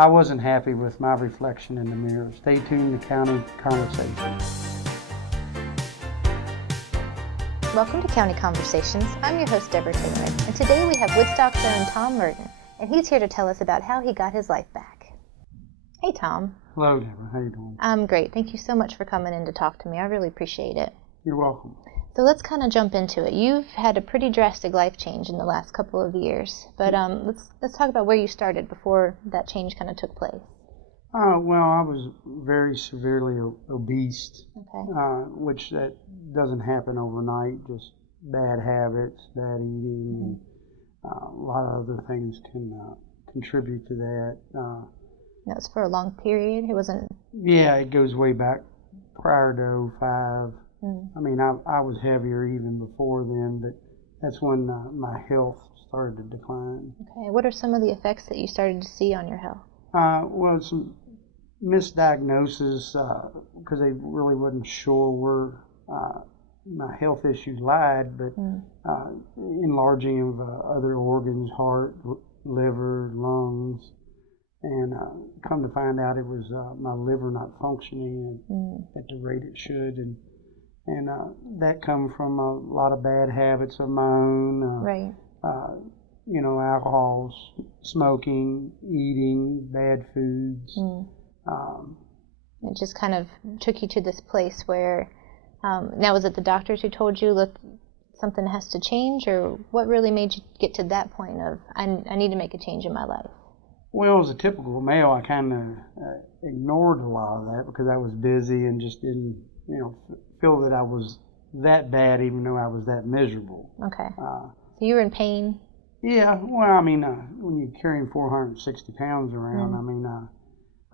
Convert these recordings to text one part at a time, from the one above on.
I wasn't happy with my reflection in the mirror. Stay tuned to County Conversations. Welcome to County Conversations. I'm your host, Deborah Taylor, and today we have Woodstock's own Tom Murden, and he's here to tell us about how he got his life back. Hey, Tom. Hello, Deborah. How you doing? I'm great. Thank you so much for coming in to talk to me. I really appreciate it. You're welcome. So let's kind of jump into it. You've had a pretty drastic life change in the last couple of years, but let's talk about where you started before that change kind of took place. Well, I was very severely obese, Okay. which that doesn't happen overnight. Just bad habits, bad eating, and a lot of other things can contribute to that. That was for a long period. It wasn't. Yeah, it goes way back prior to '05. I mean, I was heavier even before then, but that's when my health started to decline. Okay. What are some of the effects that you started to see on your health? Well, some misdiagnosis because they really wasn't sure where my health issues lied, but enlarging of other organs, heart, liver, lungs, and come to find out it was my liver not functioning at the rate it should, and that come from a lot of bad habits of my own. Right. Alcohol, smoking, eating, bad foods. It just kind of took you to this place where, now was it the doctors who told you, look, something has to change, or what really made you get to that point of, I need to make a change in my life? Well, as a typical male, I kind of ignored a lot of that because I was busy and just didn't, feel that I was that bad even though I was that miserable. Okay. So you were in pain? Yeah, well, I mean, when you're carrying 460 pounds around,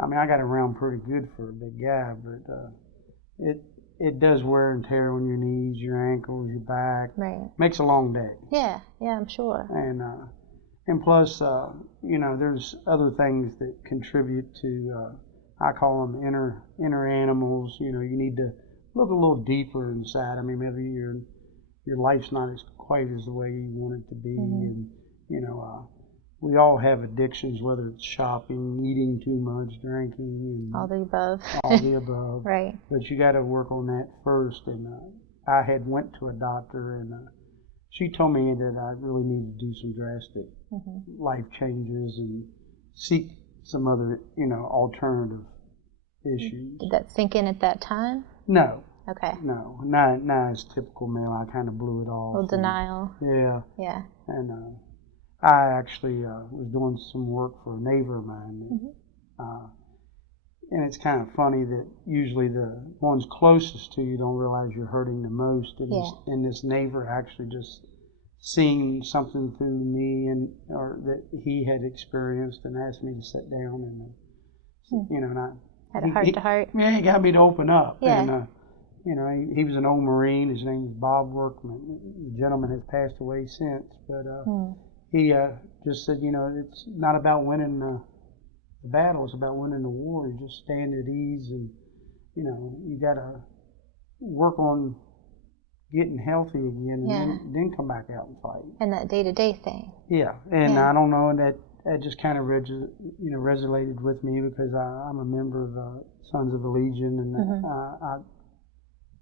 I got around pretty good for a big guy, but it does wear and tear on your knees, your ankles, your back. Right. Makes a long day. Yeah, I'm sure. And plus, there's other things that contribute to, I call them inner animals. You need to look a little deeper inside. I mean, maybe your life's not quite as the way you want it to be, and we all have addictions, whether it's shopping, eating too much, drinking, and all the above. All the above. Right. But you got to work on that first. And I had went to a doctor, and she told me that I really needed to do some drastic life changes and seek some other, alternative issues. Did that sink in at that time? No. Okay. No, not as typical male. I kind of blew it off. A little denial. Yeah. Yeah. And I actually was doing some work for a neighbor of mine. And it's kind of funny that usually the ones closest to you don't realize you're hurting the most. And this neighbor actually just seen something through me or that he had experienced and asked me to sit down and I had a heart to heart. Yeah, he got me to open up. Yeah. And he was an old Marine. His name was Bob Workman. The gentleman has passed away since, but he just said, it's not about winning the battle; it's about winning the war. You just stand at ease, and you got to work on getting healthy again, and then come back out and fight. And that day-to-day thing. Yeah, and I don't know, that just kind of resonated with me because I'm a member of Sons of the Legion, and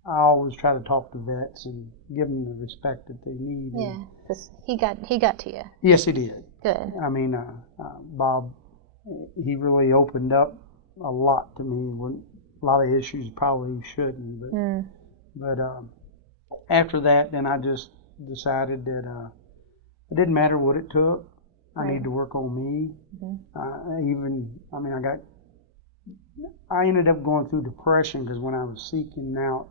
I always try to talk to vets and give them the respect that they need. Yeah, because he got to you. Yes, he did. Good. I mean, Bob, he really opened up a lot to me. When a lot of issues probably shouldn't, but after that, then I just decided that it didn't matter what it took. I need to work on me. I ended up going through depression because when I was seeking out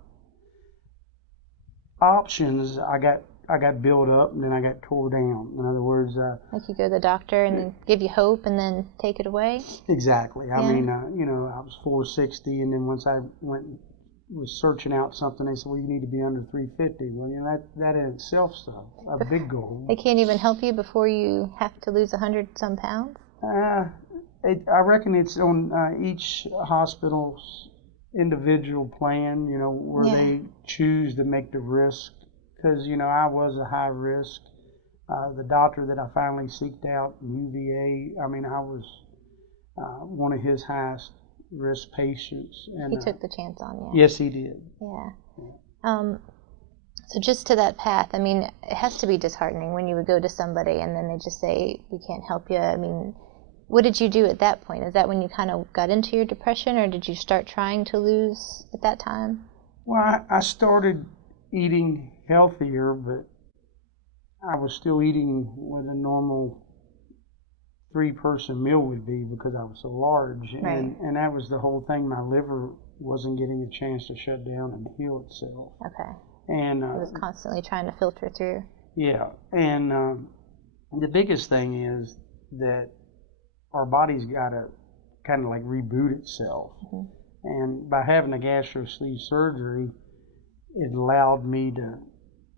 options, I got built up and then I got tore down. In other words, like you go to the doctor and then give you hope and then take it away. Exactly. I mean, I was 460, and then once I was searching out something, they said, well, you need to be under 350. Well, that in itself is a big goal. They can't even help you before you have to lose 100-some pounds? I reckon it's on each hospital's individual plan, where they choose to make the risk. Because, I was a high risk. The doctor that I finally seeked out in UVA, I mean, one of his highest risk patients. And he took the chance on you. Yes, he did. Yeah. So just to that path, I mean, it has to be disheartening when you would go to somebody and then they just say, we can't help you. I mean, what did you do at that point? Is that when you kind of got into your depression, or did you start trying to lose at that time? Well, I started eating healthier, but I was still eating what a normal 3-person meal would be because I was so large. Right. And that was the whole thing. My liver wasn't getting a chance to shut down and heal itself. Okay. And it was constantly trying to filter through. Yeah. And the biggest thing is that our body's got to kind of like reboot itself. Mm-hmm. And by having a gastric sleeve surgery, it allowed me to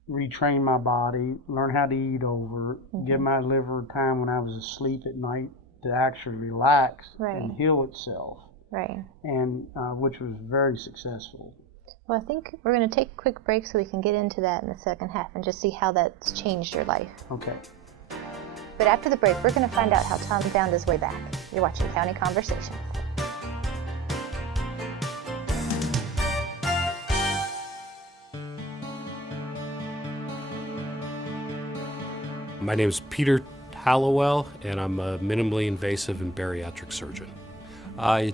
retrain my body, learn how to eat over, mm-hmm. give my liver time when I was asleep at night to actually relax right. and heal itself. Right. And which was very successful. Well, I think we're going to take a quick break so we can get into that in the second half and just see how that's changed your life. Okay. But after the break, we're going to find out how Tom found his way back. You're watching County Conversations. My name is Peter Hallowell, and I'm a minimally invasive and bariatric surgeon. I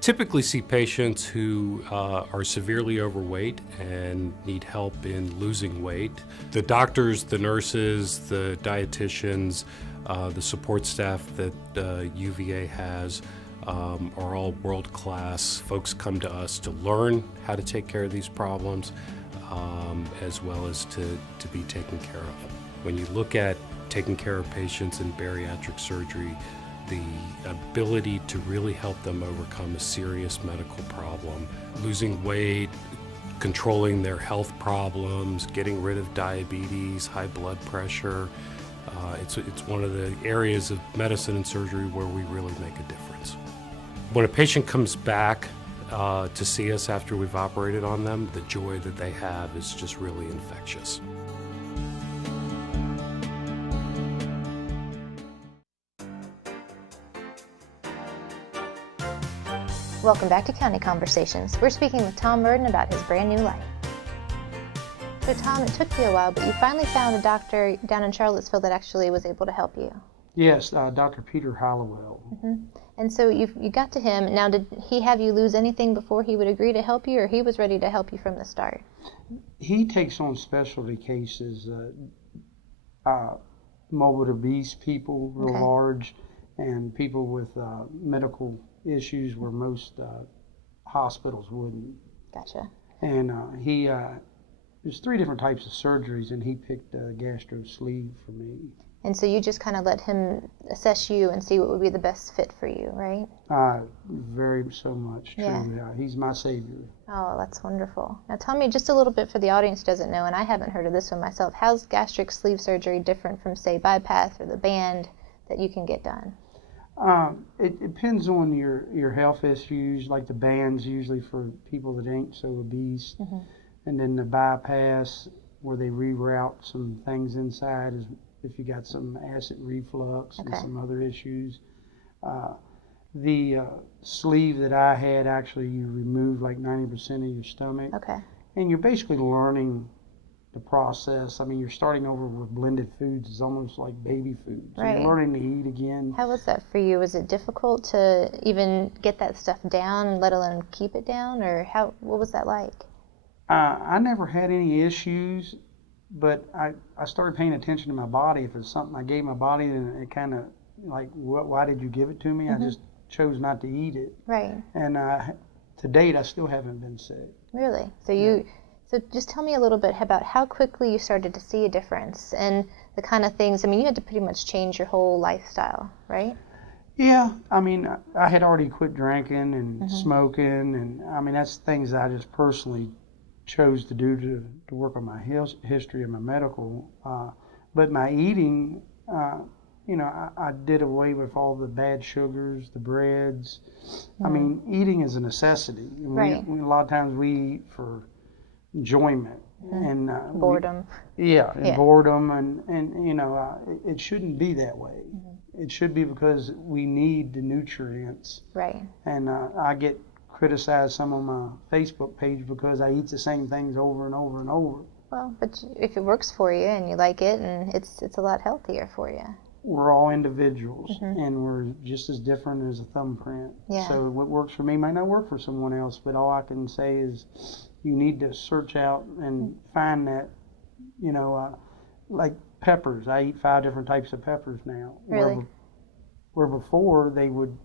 typically see patients who are severely overweight and need help in losing weight. The doctors, the nurses, the dietitians, the support staff that UVA has are all world-class. Folks come to us to learn how to take care of these problems, as well as to be taken care of. When you look at taking care of patients in bariatric surgery, the ability to really help them overcome a serious medical problem, losing weight, controlling their health problems, getting rid of diabetes, high blood pressure, it's one of the areas of medicine and surgery where we really make a difference. When a patient comes back to see us after we've operated on them, the joy that they have is just really infectious. Welcome back to County Conversations. We're speaking with Tom Murden about his brand new life. So Tom, it took you a while, but you finally found a doctor down in Charlottesville that actually was able to help you. Yes, Dr. Peter Hallowell. Mm-hmm. And so you got to him. Now, did he have you lose anything before he would agree to help you, or he was ready to help you from the start? He takes on specialty cases, morbid obese people, real large, and people with medical issues where most hospitals wouldn't. Gotcha. And there's 3 different types of surgeries, and he picked a gastro sleeve for me. And so you just kind of let him assess you and see what would be the best fit for you, right? Very so much, true. Yeah. He's my savior. Oh, that's wonderful. Now tell me just a little bit for the audience who doesn't know, and I haven't heard of this one myself. How's gastric sleeve surgery different from, say, bypass or the band that you can get done? It depends on your health issues. Like the band's usually for people that ain't so obese, mm-hmm. and then the bypass, where they reroute some things inside, is if you got some acid reflux and some other issues. The sleeve that I had, actually you remove like 90% of your stomach, and you're basically learning the process. I mean, you're starting over with blended foods. It's almost like baby food. So you're learning to eat again. How was that for you? Was it difficult to even get that stuff down, let alone keep it down? Or what was that like? I never had any issues, but I started paying attention to my body. If it's something I gave my body, then it kind of like, why did you give it to me? Mm-hmm. I just chose not to eat it. Right. And to date, I still haven't been sick. Really? So So just tell me a little bit about how quickly you started to see a difference and the kind of things. I mean, you had to pretty much change your whole lifestyle, right? Yeah. I mean, I had already quit drinking and mm-hmm. smoking, and I mean, that's things I just personally chose to do to work on my history and my medical. But my eating, I did away with all the bad sugars, the breads. Mm-hmm. I mean, eating is a necessity. Right. A lot of times we eat for enjoyment and boredom. Boredom, and it shouldn't be that way. Mm-hmm. it should be because we need the nutrients. Right. And I get criticized some on my Facebook page because I eat the same things over and over and over. Well, but if it works for you and you like it, and it's a lot healthier for you. We're all individuals, and we're just as different as a thumbprint. Yeah. So what works for me might not work for someone else, but all I can say is you need to search out and find that, like peppers. I eat 5 different types of peppers now. Really? Where before they would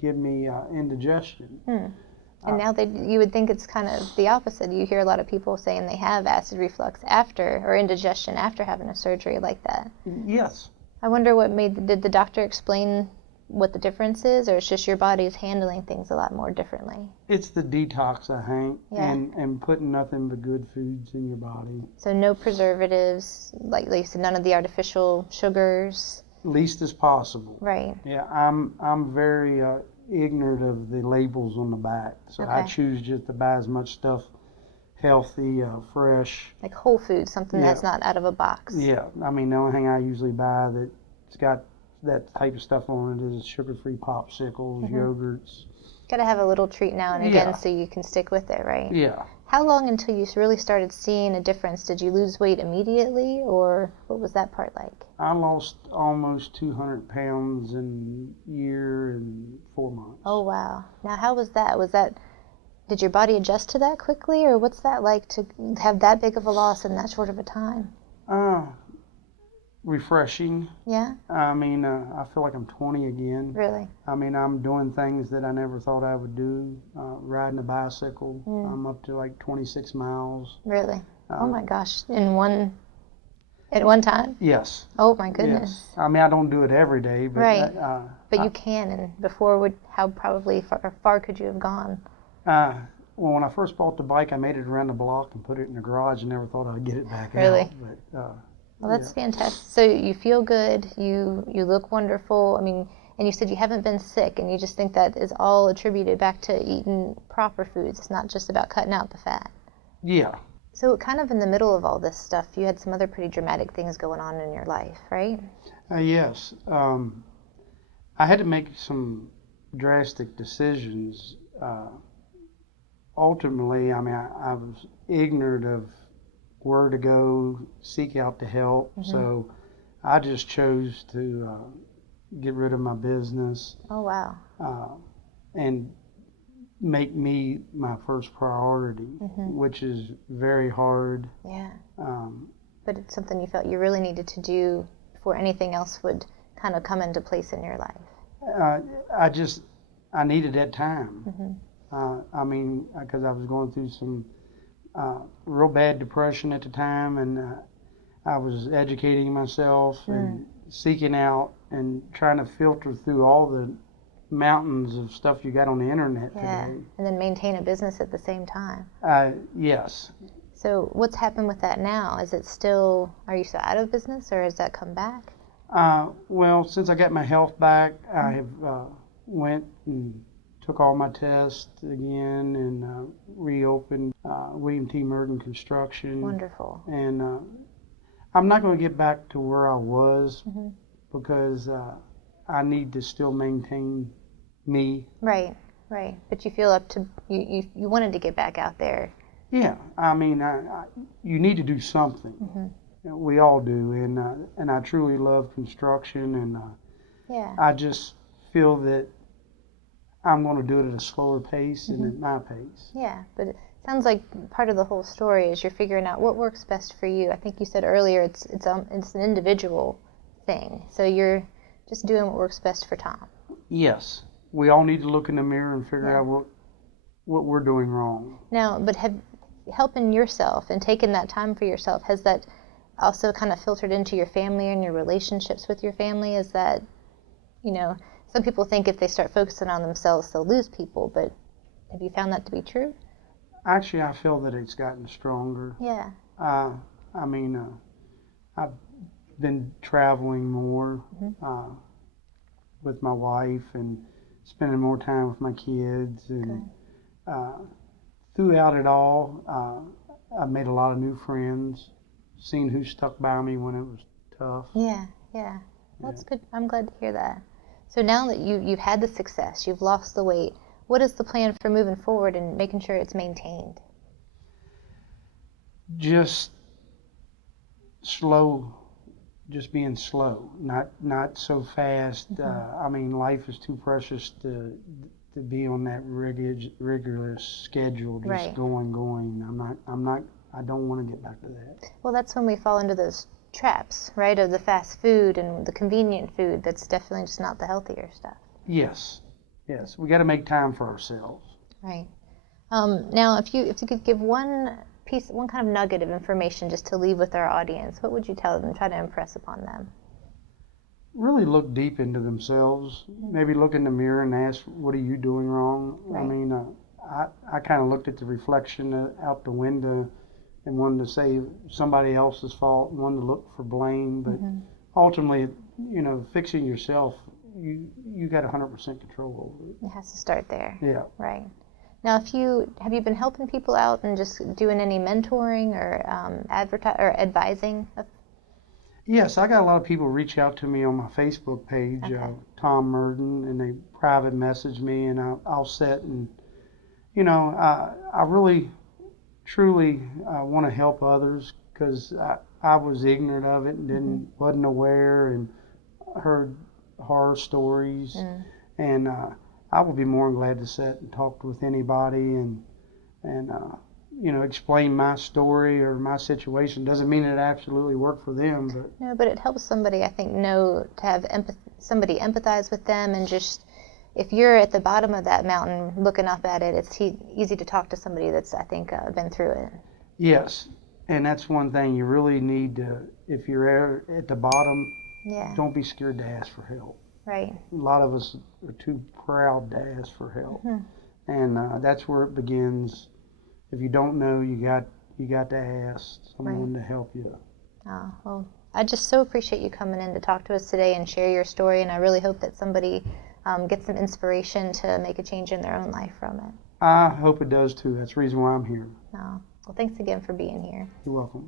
give me indigestion. And now you would think it's kind of the opposite. You hear a lot of people saying they have acid reflux after, or indigestion after having a surgery like that. Yes. I wonder did the doctor explain what the difference is, or it's just your body's handling things a lot more differently? It's the detox, I think, Yeah. and putting nothing but good foods in your body. So no preservatives, like you said, none of the artificial sugars. Least as possible. Right. Yeah, I'm very ignorant of the labels on the back, so I Okay. choose just to buy as much stuff healthy, fresh. Like whole foods, something that's not out of a box. Yeah, I mean, the only thing I usually buy that's got that type of stuff on it is sugar-free popsicles, yogurts. Got to have a little treat now and again so you can stick with it, right? Yeah. How long until you really started seeing a difference? Did you lose weight immediately, or what was that part like? I lost almost 200 pounds in a year and 4 months. Oh, wow. Now, how was that? Did your body adjust to that quickly, or what's that like to have that big of a loss in that short of a time? Refreshing. Yeah? I mean, I feel like I'm 20 again. Really? I mean, I'm doing things that I never thought I would do. Riding a bicycle. I'm up to like 26 miles. Really? Oh my gosh. At one time? Yes. Oh my goodness. Yes. I mean, I don't do it every day, but Right. But you can, and before, how far could you have gone? well, when I first bought the bike, I made it around the block and put it in the garage, and never thought I'd get it back Really? out. But, Well, that's fantastic. So you feel good, you look wonderful. I mean, and you said you haven't been sick, and you just think that is all attributed back to eating proper foods. It's not just about cutting out the fat. yeah. So kind of in the middle of all this stuff, you had some other pretty dramatic things going on in your life, right? Yes. I had to make some drastic decisions. Ultimately, I mean, I was ignorant of where to go seek out the help, so I just chose to get rid of my business. Oh, wow. And make me my first priority, which is very hard. Yeah. But it's something you felt you really needed to do before anything else would kind of come into place in your life. I needed that time. I mean, because I was going through some real bad depression at the time, and I was educating myself and seeking out and trying to filter through all the mountains of stuff you got on the internet today. And then maintain a business at the same time. Yes. So what's happened with that now? Are you still out of business, or has that come back? Well, since I got my health back, I have went and took all my tests again and reopened William T. Murden Construction. Wonderful. And I'm not going to get back to where I was because I need to still maintain me. Right. But you feel you wanted to get back out there. Yeah, I mean, you need to do something. We all do, and I truly love construction, and I just feel that I'm going to do it at a slower pace and at my pace. Yeah, but it sounds like part of the whole story is you're figuring out what works best for you. I think you said earlier it's an individual thing, so you're just doing what works best for Tom. Yes, we all need to look in the mirror and figure out what we're doing wrong. Now, but helping yourself and taking that time for yourself, has that also kind of filtered into your family and your relationships with your family? Is that, some people think if they start focusing on themselves, they'll lose people, but have you found that to be true? Actually, I feel that it's gotten stronger. Yeah. I mean, I've been traveling more with my wife and spending more time with my kids. And throughout it all, I've made a lot of new friends, seen who stuck by me when it was tough. Yeah. That's good. I'm glad to hear that. So now that you've had the success, you've lost the weight, what is the plan for moving forward and making sure it's maintained? Just slow, just being slow, not so fast. I mean, life is too precious to be on that rigorous schedule, just going. I don't want to get back to that. Well, that's when we fall into those traps, right, of the fast food and the convenient food. That's definitely just not the healthier stuff. Yes, we got to make time for ourselves. Right. Now, if you could give one kind of nugget of information just to leave with our audience, what would you tell them, try to impress upon them? Really look deep into themselves. Maybe look in the mirror and ask, what are you doing wrong? Right. I mean, I kind of looked at the reflection out the window and wanted to say somebody else's fault and wanted to look for blame. But ultimately, fixing yourself, you got 100% control over it. It has to start there. Yeah. Right. Now, have you been helping people out and just doing any mentoring or advising? Yes, I got a lot of people reach out to me on my Facebook page, Tom Murden, and they private message me, and I'll sit and, I really, truly want to help others because I was ignorant of it and wasn't aware and heard horror stories, and I would be more than glad to sit and talk with anybody and explain my story or my situation. Doesn't mean it absolutely worked for them, but no, but it helps somebody, I think, know to have somebody empathize with them, and just if you're at the bottom of that mountain looking up at it, it's easy to talk to somebody that's, I think, been through it. Yes, and that's one thing you really need to. If you're at the bottom, don't be scared to ask for help. Right. A lot of us are too proud to ask for help, and that's where it begins. If you don't know, you got to ask someone to help you. Oh, well, I just so appreciate you coming in to talk to us today and share your story, and I really hope that somebody gets some inspiration to make a change in their own life from it. I hope it does too. That's the reason why I'm here. Oh, well, thanks again for being here. You're welcome.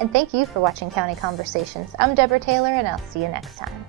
And thank you for watching County Conversations. I'm Deborah Taylor, and I'll see you next time.